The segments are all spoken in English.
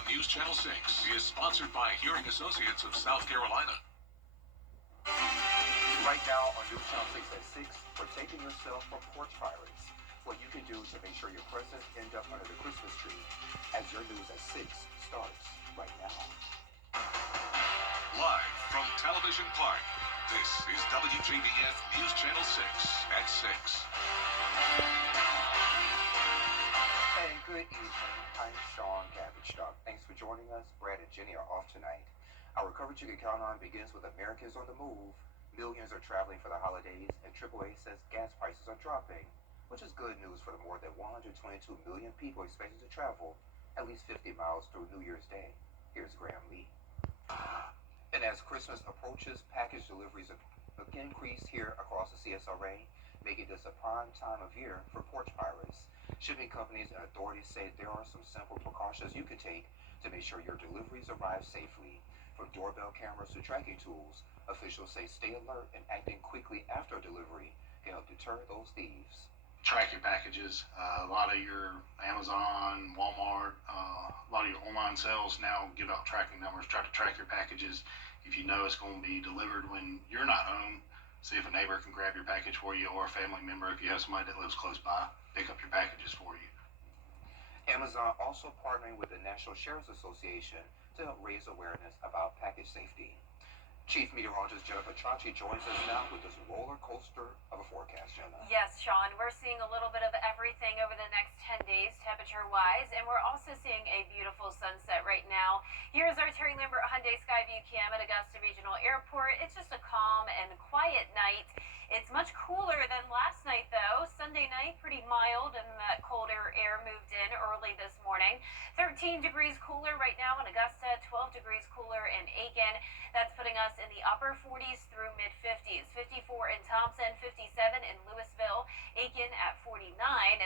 on News Channel 6 is sponsored by Hearing Associates of South Carolina. Right now on News Channel 6 at 6, protecting yourself from porch pirates. What you can do to make sure your presents end up under the Christmas tree as your News at 6 starts right now. Live from Television Park, this is WJBF News Channel 6 at 6. And good evening. I'm Sean Cabbage Stock. Thanks for joining us. Brad and Jenny are off tonight. Our coverage you can count on begins with Americans on the move. Millions are traveling for the holidays, and AAA says gas prices are dropping, which is good news for the more than 122 million people expected to travel at least 50 miles through New Year's Day. Here's Graham Lee. And as Christmas approaches, package deliveries increase here across the CSRA, making this a prime time of year for porch pirates. Shipping companies and authorities say there are some simple precautions you can take to make sure your deliveries arrive safely. From doorbell cameras to tracking tools, officials say stay alert and acting quickly after delivery can help deter those thieves. Track your packages. A lot of your Amazon, Walmart, a lot of your online sales now give out tracking numbers. Try to track your packages. If you know it's going to be delivered when you're not home, see if a neighbor can grab your package for you, or a family member, if you have somebody that lives close by, pick up your packages for you. Amazon also partnering with the National Sheriff's Association to help raise awareness about package safety. Chief Meteorologist Jennifer Chachi joins us now with this roller coaster of a forecast, Jenna. Yes, Sean, we're seeing a little bit of everything over the next 10 days, temperature-wise, and we're also seeing a beautiful sunset right now. Here's our Terry Lambert Hyundai Skyview Cam at Augusta Regional Airport. It's just a calm and quiet night. It's much cooler than last night, though. Sunday night, pretty mild, and that colder air moved in early this morning. 13 degrees cooler right now in Augusta, 12 degrees cooler in Aiken. That's putting us in the upper 40s through mid-50s. 54 in Thompson, 57 in Louisville, Aiken at 49,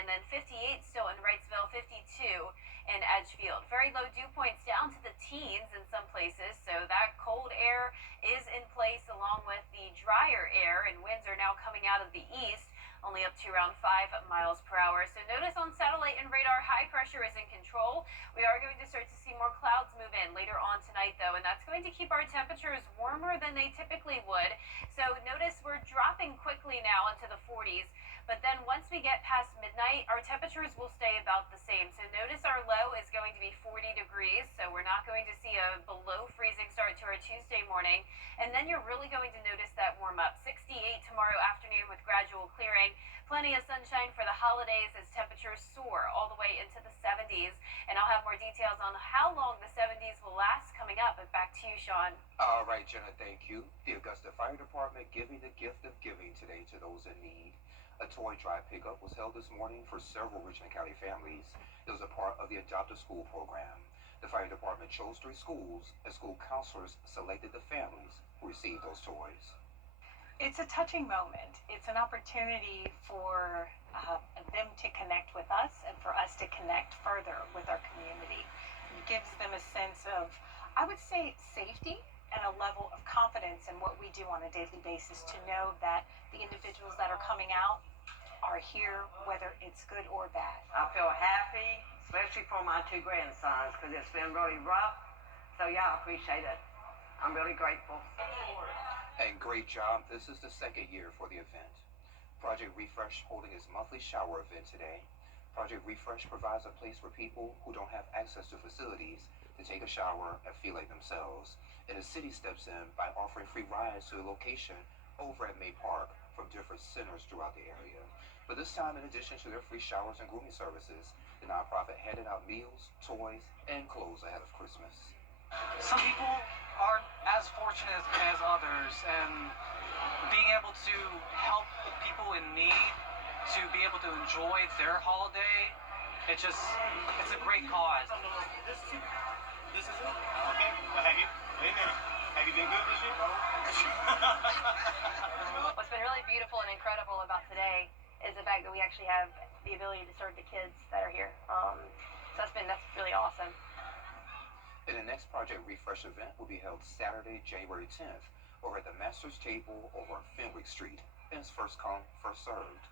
and then 58 still in Wrightsville, 52 in Edgefield. Very low dew points down to the teens in some places, so that cold air is in place along with the drier air, and winds are now coming out of the east, only up to around 5 miles per hour. So notice on satellite and radar, high pressure is in control. We are going to start to see more clouds move in later on tonight, though, and that's going to keep our temperatures warmer than they typically would. So notice we're dropping quickly now into the 40s, but then once we get past midnight, our temperatures will stay about the same. So notice our low is going to be 40 degrees, so we're not going to see a below freezing start to our Tuesday morning. And then you're really going to notice that warm up. 68 tomorrow afternoon with gradual clearing. Plenty of sunshine for the holidays as temperatures soar all the way into the 70s. And I'll have more details on how long the 70s will last coming up. But back to you, Sean. All right, Jenna, thank you. The Augusta Fire Department giving the gift of giving today to those in need. A toy drive pickup was held this morning for several Richland County families. It was a part of the Adopt a School program. The fire department chose 3 schools, and school counselors selected the families who received those toys. It's a touching moment. It's an opportunity for them to connect with us and for us to connect further with our community. It gives them a sense of, I would say, safety and a level of confidence in what we do on a daily basis, to know that the individuals that are coming out are here, whether it's good or bad. I feel happy, especially for my 2 grandsons, because it's been really rough. So yeah, I appreciate it. I'm really grateful. And great job. This is the 2nd year for the event. Project Refresh holding its monthly shower event today. Project Refresh provides a place for people who don't have access to facilities to take a shower and feel like themselves. And the city steps in by offering free rides to a location over at May Park from different centers throughout the area. But this time, in addition to their free showers and grooming services, the nonprofit handed out meals, toys, and clothes ahead of Christmas. Some people aren't as fortunate as others, and being able to help people in need to be able to enjoy their holiday, it's a great cause. This is it? Okay. Well, have you been good this year? What's been really beautiful and incredible about today is the fact that we actually have the ability to serve the kids that are here. So that's really awesome. And the next Project Refresh event will be held Saturday, January 10th, over at the Master's Table over on Fenwick Street. And it's first come, first served.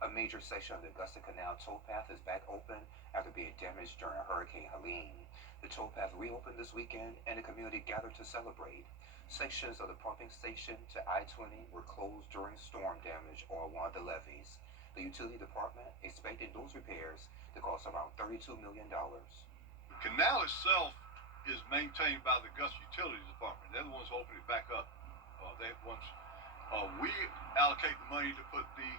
A major section of the Augusta Canal towpath is back open after being damaged during Hurricane Helene. The The towpath reopened this weekend and the community gathered to celebrate. Sections of the pumping station to I-20 were closed during storm damage on one of the levees. The utility department expected those repairs to cost around $32 million. The canal itself is maintained by the Augusta Utilities Department. They're the ones opening it back up. We allocate the money to put the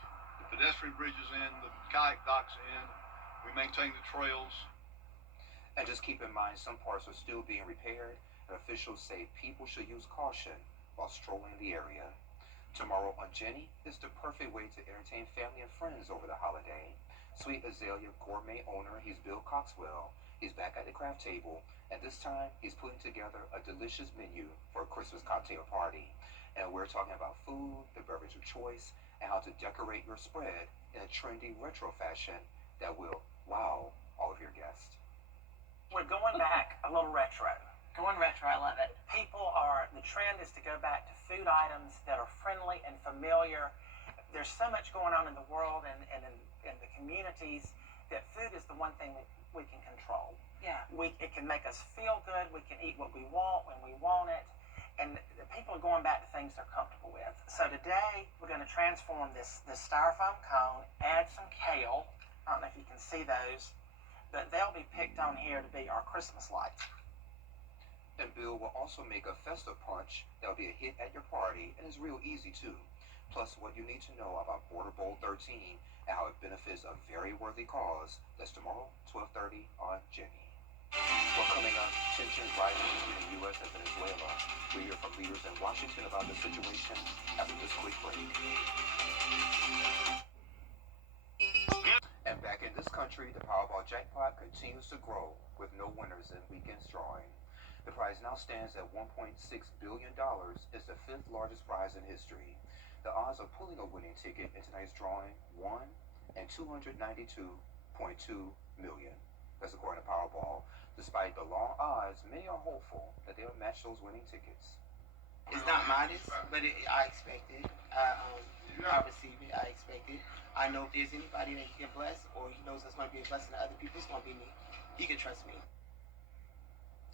pedestrian bridges in, the kayak docks in. We maintain the trails. And just keep in mind, some parts are still being repaired, and officials say people should use caution while strolling the area. Tomorrow on Jenny is the perfect way to entertain family and friends over the holiday. Sweet Azalea Gourmet owner, he's Bill Coxwell. He's back at the craft table, and this time he's putting together a delicious menu for a Christmas cocktail party. And we're talking about food, the beverage of choice, and how to decorate your spread in a trendy retro fashion that will wow all of your guests. We're going back a little retro. Going retro, I love it. The trend is to go back to food items that are friendly and familiar. There's so much going on in the world and in the communities that food is the one thing that we can control. Yeah. It can make us feel good. We can eat what we want when we want it. And the people are going back to things they're comfortable with. So today, we're going to transform this styrofoam cone, add some kale. I don't know if you can see those, but they'll be picked on here to be our Christmas lights. And Bill will also make a festive punch that'll be a hit at your party, and it's real easy too. Plus, what you need to know about Border Bowl 13 and how it benefits a very worthy cause. That's tomorrow, 12:30 on Jenny. Well, coming up, tensions rising between the U.S. and Venezuela. We hear from leaders in Washington about the situation after this quick break. And back in this country, the Powerball jackpot continues to grow with no winners in weekend's drawing. The prize now stands at $1.6 billion. It's the fifth largest prize in history. The odds of pulling a winning ticket in tonight's drawing, 1 in 292.2 million. That's according to Powerball. Despite the long odds, many are hopeful that they'll match those winning tickets. It's not modest, but I expect it. I receive it. I expect it. I know if there's anybody that he can bless, or he knows that's going to be a blessing to other people, it's going to be me. He can trust me.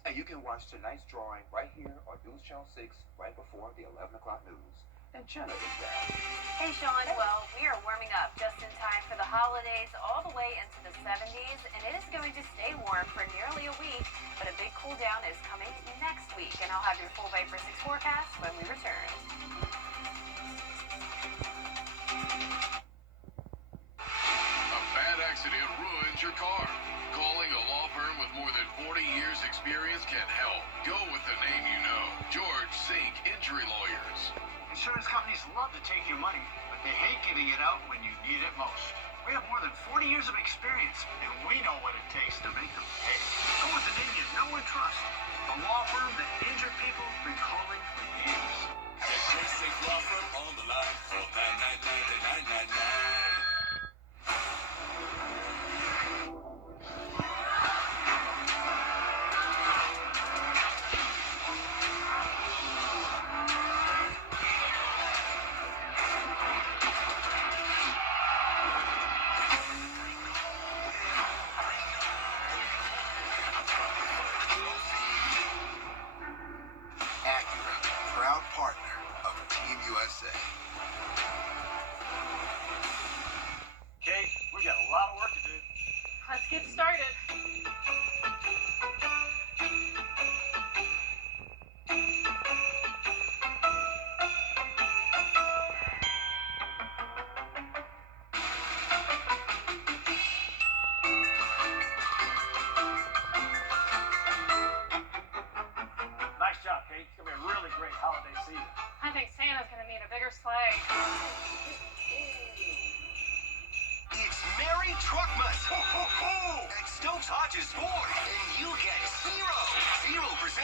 And you can watch tonight's drawing right here on News Channel 6 right before the 11 o'clock news. And Jenna is back. Hey, Sean. Well, we are warming up just in time for the holidays, all the way into the 70s, and it is going to stay warm for nearly a week, but a big cool down is coming next week, and I'll have your full Viper 6 forecast when we return. A bad accident ruins your car. Calling a law firm with more than 40 years experience can help. Go with the name you know. George Sink Injury Lawyers. Insurance companies love to take your money, but they hate giving it out when you need it most. We have more than 40 years of experience, and we know what it takes to make them pay. Go with the name you know and trust. The law firm that injured people have been calling for years. Get your safe law firm on the line for 999-999. Okay, we got a lot of work to do. Let's get started. Nice job, Kate. It's going to be a really great holiday season. I think Santa's gonna need a bigger sleigh. It's Merry Truckmas at Stokes Hodges Ford, and you get 0%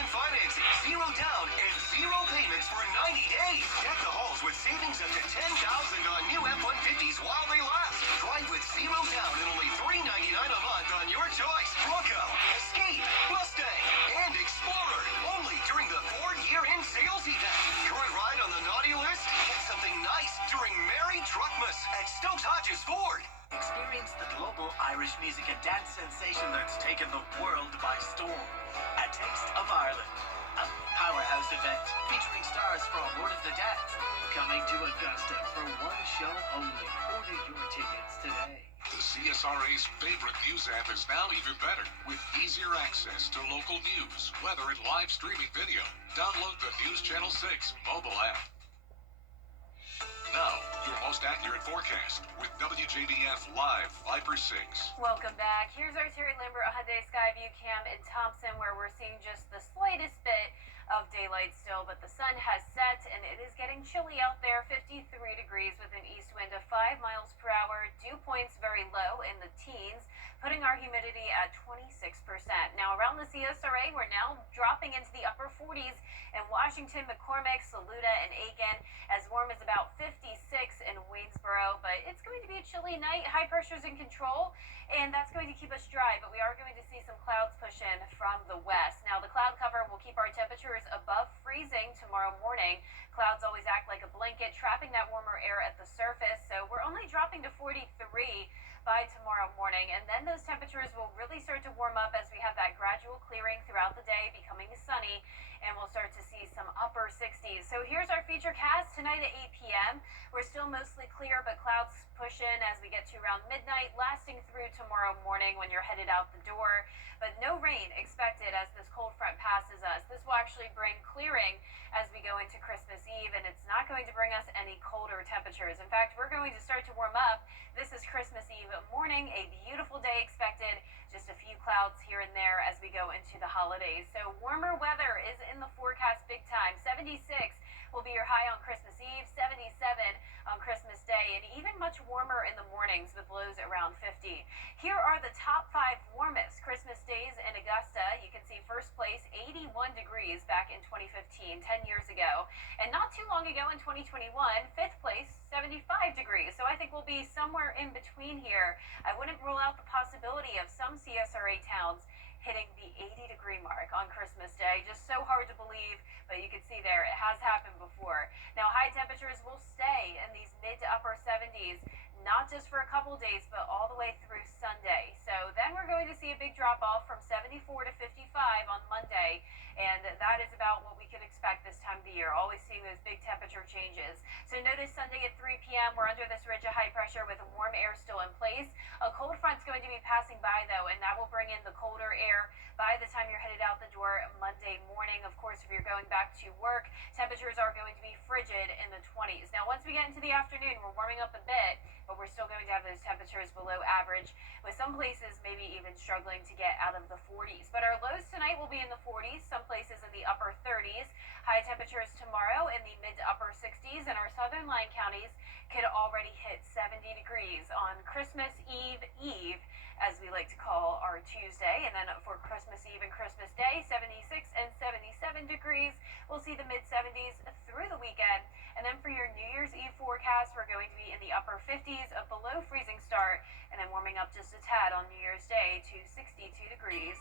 financing, 0 down, and 0 payments for 90 days. Deck the halls with savings up to $10,000 on new F-150s while they last. Drive with 0 down and only $399 a month on your choice. Bronco, Escape, Mustang, and Explorer. Only during the Ford year-end sales event. Current ride on the naughty list? Get something nice during Merry Truckmas at Stokes Hodges Ford. Experience the global Irish music and dance sensation that's taken the world by storm at Taste of Ireland, a powerhouse event featuring stars from Lord of the Dance, coming to Augusta for one show only. Order your tickets today. The CSRA's favorite news app is now even better, with easier access to local news, weather, and live streaming video. Download the News Channel 6 mobile app. Now, your most accurate forecast with WJBF Live Viper 6. Welcome back. Here's our Terry Lambert Hyundai Skyview cam in Thompson, where we're seeing just the slightest bit of daylight still, but the sun has set and it is getting chilly out there. 53 degrees with an east wind of 5 miles per hour. Dew points very low in the teens, putting our humidity at 26%. Now around the CSRA, we're now dropping into the upper 40s in Washington, McCormick, Saluda, and Aiken, as warm as about 56 in Waynesboro. But it's going to be a chilly night. High pressure's in control, and that's going to keep us dry, but we are going to see some clouds push in from the west. Now the cloud cover will keep our temperatures above freezing tomorrow morning. Clouds always act like a blanket, trapping that warmer air at the surface, so we're only dropping to 43 by tomorrow morning, and then those temperatures will really start to warm up as we have that gradual clearing throughout the day, becoming sunny, and we'll start to see some upper 60s. So here's our feature cast tonight at 8 p.m. We're still mostly clear, but clouds push in as we get to around midnight, lasting through tomorrow morning when you're headed out the door. But no rain expected as this cold front passes us. This will actually bring clearing as we go into Christmas Eve, and it's not going to bring us any colder temperatures. In fact, we're going to start to warm up. This is Christmas Eve morning, a beautiful day expected. Just a few clouds here and there as we go into the holidays. So warmer weather is in the forecast big time. 76 will be your high on Christmas Eve, 77 on Christmas Day, and even much warmer in the mornings with lows around 50. Here are the top 5 warmest Christmas days in Augusta. You can see first place, 81 degrees back in 2015, 10 years ago. And not too long ago in 2021, fifth place, 75 degrees. So I think we'll be somewhere in between here. I wouldn't rule out the possibility of some CSRA towns hitting the 80-degree mark on Christmas Day. Just so hard to believe, but you can see there, it has happened before. Now, high temperatures will stay in these mid to upper 70s, not just for a couple days, but all the way through Sunday. So then we're going to see a big drop-off from 74 to 55 on Monday, and that is about what we can expect this time of the year, always seeing those big temperature changes. So notice Sunday at 3 p.m., we're under this ridge of high pressure with warm air still in place. A cold front's going to be passing by, though, and that will bring in the colder air by the time you're headed out the door Monday morning. Of course, if you're going back to work, temperatures are going to be frigid in the 20s. Now, once we get into the afternoon, we're warming up a bit, but we're still going to have those temperatures below average, with some places maybe even struggling to get out of the 40s. But our lows tonight will be in the 40s, some places in the upper 30s. High temperatures tomorrow in the mid to upper 60s, and our southern line counties could already hit 70 degrees on Christmas Eve, as we like to call our Tuesday. And then for Christmas Eve and Christmas Day, 76 and 77 degrees. We'll see the mid-70s through the weekend. And then for your New Year's Eve forecast, we're going to be in the upper 50s, a below freezing start, and then warming up just a tad on New Year's Day to 62 degrees.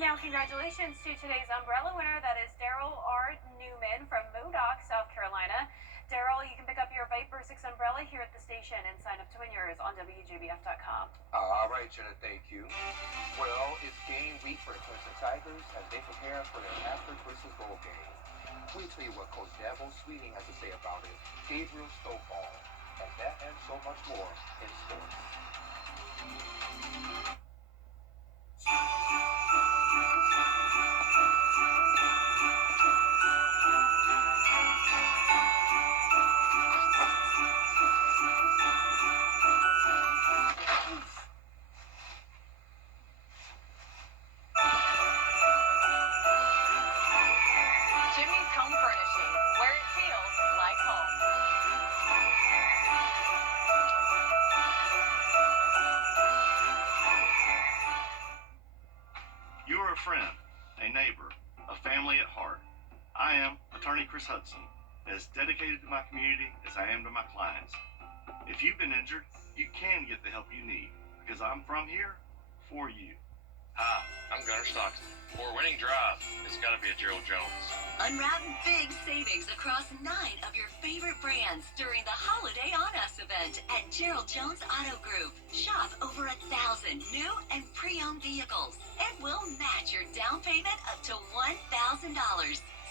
Now, congratulations to today's umbrella winner. That is Daryl R. Newman from Modoc, South Carolina. Daryl, you can pick up your Viper 6 umbrella here at the station and sign up to win yours on WJBF.com. All right, Jenna, thank you. Well, it's game week for the Clemson Tigers as they prepare for their Masters versus Bowl game. We'll tell you what Coach Dabo Sweeting has to say about it, Gabriel Stovall, and that and so much more in sports. Jimmy's Home Furnishings, where it feels like home. You are a friend, a neighbor, a family at heart. I am Attorney Chris Hudson, as dedicated to my community as I am to my clients. If you've been injured, you can get the help you need, because I'm from here for you. Hi, I'm Gunnar Stockton. For a winning drive, it's got to be a Gerald Jones. Unwrap big savings across 9 of your favorite brands during the Holiday On Us event at Gerald Jones Auto Group. Shop over 1,000 new and pre-owned vehicles and we'll match your down payment up to $1,000.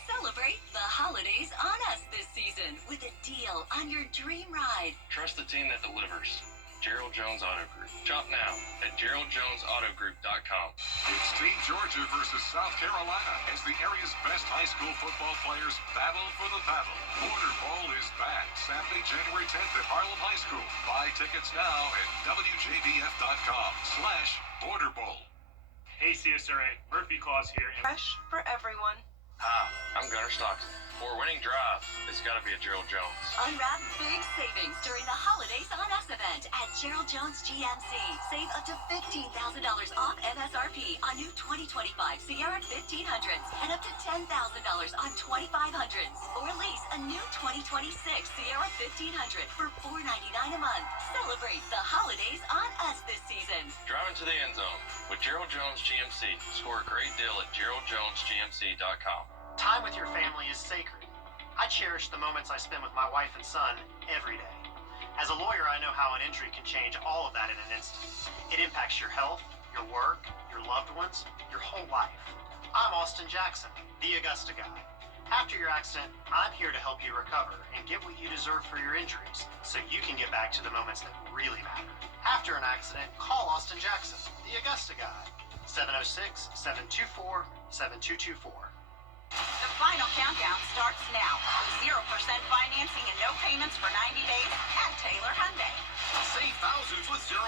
Celebrate the holidays on us this season with a deal on your dream ride. Trust the team that delivers. Gerald Jones Auto Group. Shop now at GeraldJonesAutoGroup.com. It's Team Georgia versus South Carolina as the area's best high school football players battle for the battle. Border Bowl is back Saturday, January 10th at Harlem High School. Buy tickets now at WJBF.com/Border Bowl. Hey CSRA, Murphy Claus here. Fresh for everyone. Hi, I'm Gunnar Stockton. For a winning drive, it's got to be a Gerald Jones. Unwrap big savings during the Holidays On Us event at Gerald Jones GMC. Save up to $15,000 off MSRP on new 2025 Sierra 1500s and up to $10,000 on 2500s. Or lease a new 2026 Sierra 1500 for $499 a month. Celebrate the Holidays On Us this season. Driving to the end zone with Gerald Jones GMC. Score a great deal at GeraldJonesGMC.com. Time with your family is sacred. I cherish the moments I spend with my wife and son every day. As a lawyer, I know how an injury can change all of that in an instant. It impacts your health, your work, your loved ones, your whole life. I'm Austin Jackson, the Augusta guy. After your accident, I'm here to help you recover and get what you deserve for your injuries so you can get back to the moments that really matter. After an accident, call Austin Jackson, the Augusta guy. 706-724-7224. The final countdown starts now. 0% financing and no payments for 90 days at Taylor Hyundai. Save thousands with 0%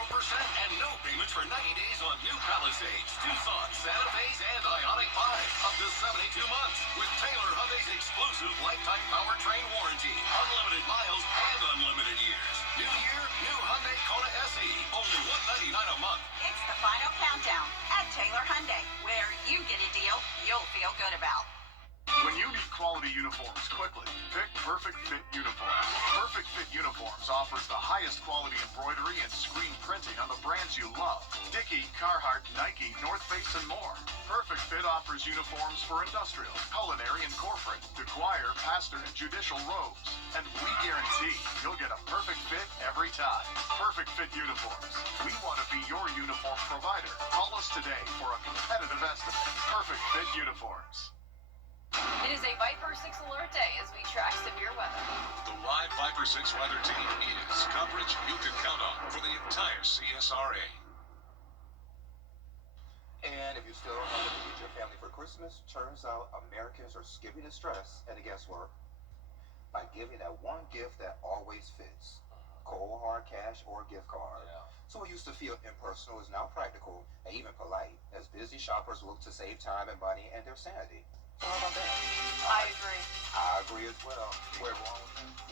and no payments for 90 days on new Palisades, Tucson, Santa Fe's, and Ioniq 5. Up to 72 months with Taylor Hyundai's exclusive lifetime powertrain warranty. Unlimited miles and unlimited years. New year, new Hyundai Kona SE. Only $199 a month. It's the final countdown at Taylor Hyundai, where you get a deal you'll feel good about. When you need quality uniforms quickly, pick Perfect Fit Uniforms. Perfect Fit Uniforms offers the highest quality embroidery and screen printing on the brands you love. Dickie, Carhartt, Nike, North Face, and more. Perfect Fit offers uniforms for industrial, culinary, and corporate, to choir, pastor, and judicial robes. And we guarantee you'll get a perfect fit every time. Perfect Fit Uniforms. We want to be your uniform provider. Call us today for a competitive estimate. Perfect Fit Uniforms. It is a Viper 6 alert day as we track severe weather. The live Viper 6 weather team is coverage you can count on for the entire CSRA. And if you still don't know what to get your family for Christmas, turns out Americans are skipping the stress and the guesswork by giving that one gift that always fits. Cold hard cash or gift card. So what used to feel impersonal is now practical and even polite as busy shoppers look to save time and money and their sanity. So how about that? I agree. I agree as well. We're wrong with that.